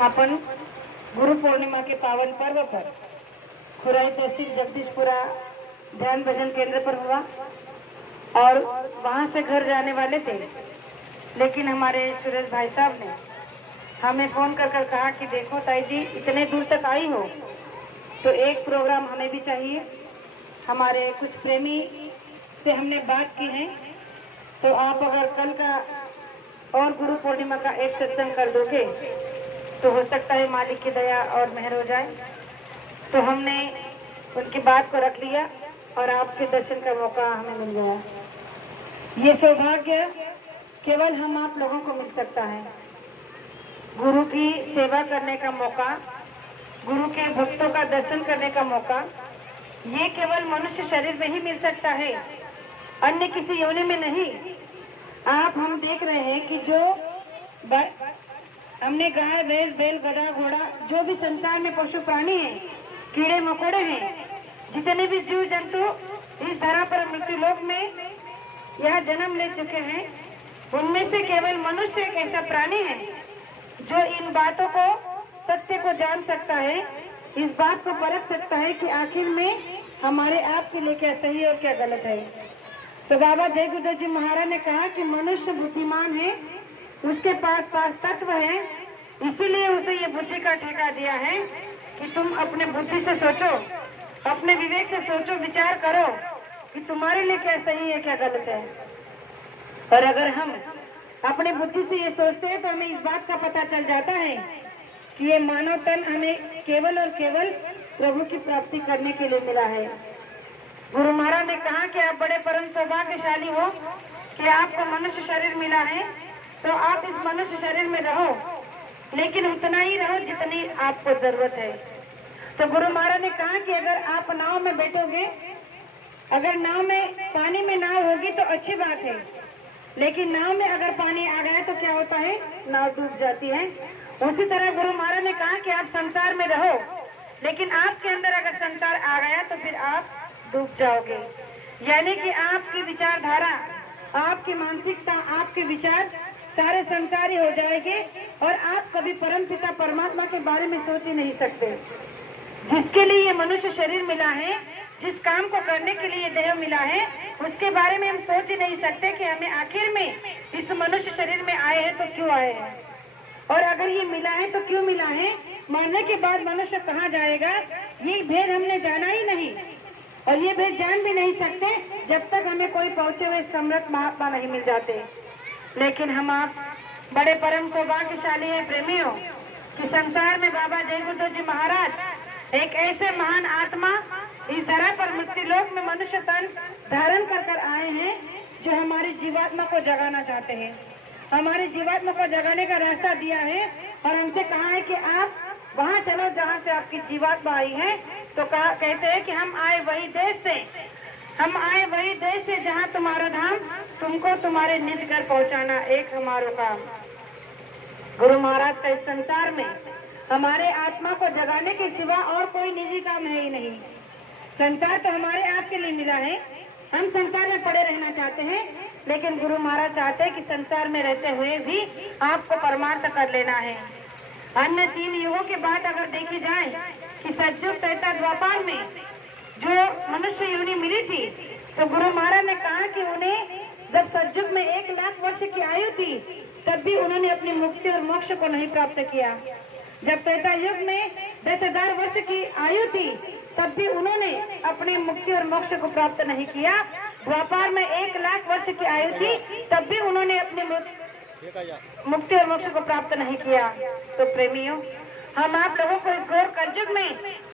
अपन गुरु पूर्णिमा के पावन पर्व पर खुराई तहसील जगदीशपुरा ध्यान भजन केंद्र पर हुआ और वहां से घर जाने वाले थे, लेकिन हमारे सुरेश भाई साहब ने हमें फोन कर कहा कि देखो ताई जी, इतने दूर तक आई हो तो एक प्रोग्राम हमें भी चाहिए। हमारे कुछ प्रेमी से हमने बात की है, तो आप अगर कल का और गुरु पूर्णिमा का एक सत्संग कर दोगे तो हो सकता है मालिक की दया और मेहर हो जाए। तो हमने उनकी बात को रख लिया और आपके दर्शन का मौका हमें मिल गया। ये सौभाग्य केवल हम आप लोगों को मिल सकता है। गुरु की सेवा करने का मौका, गुरु के भक्तों का दर्शन करने का मौका, ये केवल मनुष्य शरीर में ही मिल सकता है, अन्य किसी योनि में नहीं। आप हम देख रहे हैं कि जो हमने गाय, भैंस, बैल, गधा, घोड़ा, जो भी संसार में पशु प्राणी हैं, कीड़े मकोड़े हैं, जितने भी जीव जंतु इस धरा पर मृत्यु लोक में यह जन्म ले चुके हैं, उनमें से केवल मनुष्य एक ऐसा प्राणी है जो इन बातों को, सत्य को जान सकता है, इस बात को परख सकता है कि आखिर में हमारे आप के लिए क्या सही और क्या गलत है। तो बाबा जय गुरुदेव जी महाराज ने कहा कि मनुष्य बुद्धिमान है, उसके पास तत्व है, इसीलिए उसे ये बुद्धि का ठेका दिया है कि तुम अपने बुद्धि से सोचो, अपने विवेक से सोचो, विचार करो कि तुम्हारे लिए क्या सही है क्या गलत है। और अगर हम अपनी बुद्धि से ये सोचते हैं तो हमें इस बात का पता चल जाता है कि ये मानव तन हमें केवल और केवल प्रभु की प्राप्ति करने के लिए मिला है। गुरु महाराज ने कहा कि आप बड़े परम सौभाग्यशाली हो कि आपको मनुष्य शरीर मिला है, तो आप इस मनुष्य शरीर में रहो, लेकिन उतना ही रहो जितनी आपको जरूरत है। तो गुरु महाराज ने कहा कि अगर आप नाव में बैठोगे, अगर नाव में पानी में नाव होगी तो अच्छी बात है, लेकिन नाव में अगर पानी आ गया तो क्या होता है, नाव डूब जाती है। उसी तरह गुरु महाराज ने कहा कि आप संसार में रहो, लेकिन आपके अंदर अगर संसार आ गया तो फिर आप डूब जाओगे। यानी कि आपकी विचारधारा, आपकी मानसिकता, आपके विचार सारे संसारी हो जाएंगे और आप कभी परम पिता परमात्मा के बारे में सोच ही नहीं सकते। जिसके लिए ये मनुष्य शरीर मिला है, जिस काम को करने के लिए देह मिला है, उसके बारे में हम सोच ही नहीं सकते कि हमें आखिर में इस मनुष्य शरीर में आए हैं तो क्यों आए हैं, और अगर ये मिला है तो क्यों मिला है, मरने के बाद मनुष्य कहाँ जाएगा, ये भेद हमने जाना ही नहीं और ये भेद जान भी नहीं सकते जब तक हमें कोई पहुंचे हुए समर्थ महात्मा नहीं मिल जाते। लेकिन हम आप बड़े परम सौभाग्यशाली हैं प्रेमियों कि संसार में बाबा जय गुरुदेव जी महाराज एक ऐसे महान आत्मा इस धरा पर मृत्यु लोक में मनुष्य तन धारण कर आए हैं जो हमारी जीवात्मा को जगाना चाहते हैं, हमारी जीवात्मा को जगाने का रास्ता दिया है और हमसे कहा है कि आप वहाँ चलो जहाँ से आपकी जीवात्मा आई है। तो कहते हैं कि हम आए वही देश से, हम आए वही देश से जहाँ तुम्हारा धाम, तुमको तुम्हारे निज घर पहुँचाना एक हमारा काम। गुरु महाराज का इस संसार में हमारे आत्मा को जगाने के सिवा और कोई निजी काम है ही नहीं। संसार तो हमारे आप के लिए मिला है, हम संसार में पड़े रहना चाहते हैं, लेकिन गुरु महाराज चाहते हैं कि संसार में रहते हुए भी आपको परमार्थ कर लेना है। अन्य 3 युगों के बाद अगर देखी जाए कि सतयुग त्रेता द्वापर में जो मनुष्य योनि मिली थी, तो गुरु महाराज ने कहा कि उन्हें जब सतयुग में 1 लाख वर्ष की आयु थी तब भी उन्होंने अपनी मुक्ति और मोक्ष को नहीं प्राप्त किया। जब त्रेता युग में 10,000 वर्ष की आयु थी तब भी उन्होंने अपनी मुक्ति और मोक्ष को प्राप्त नहीं किया। द्वापर में 1 लाख वर्ष की आयु थी तब भी उन्होंने अपनी मुक्ति और मोक्ष को प्राप्त नहीं किया। तो प्रेमियों, हम आप लोगों को इस घोर कलयुग में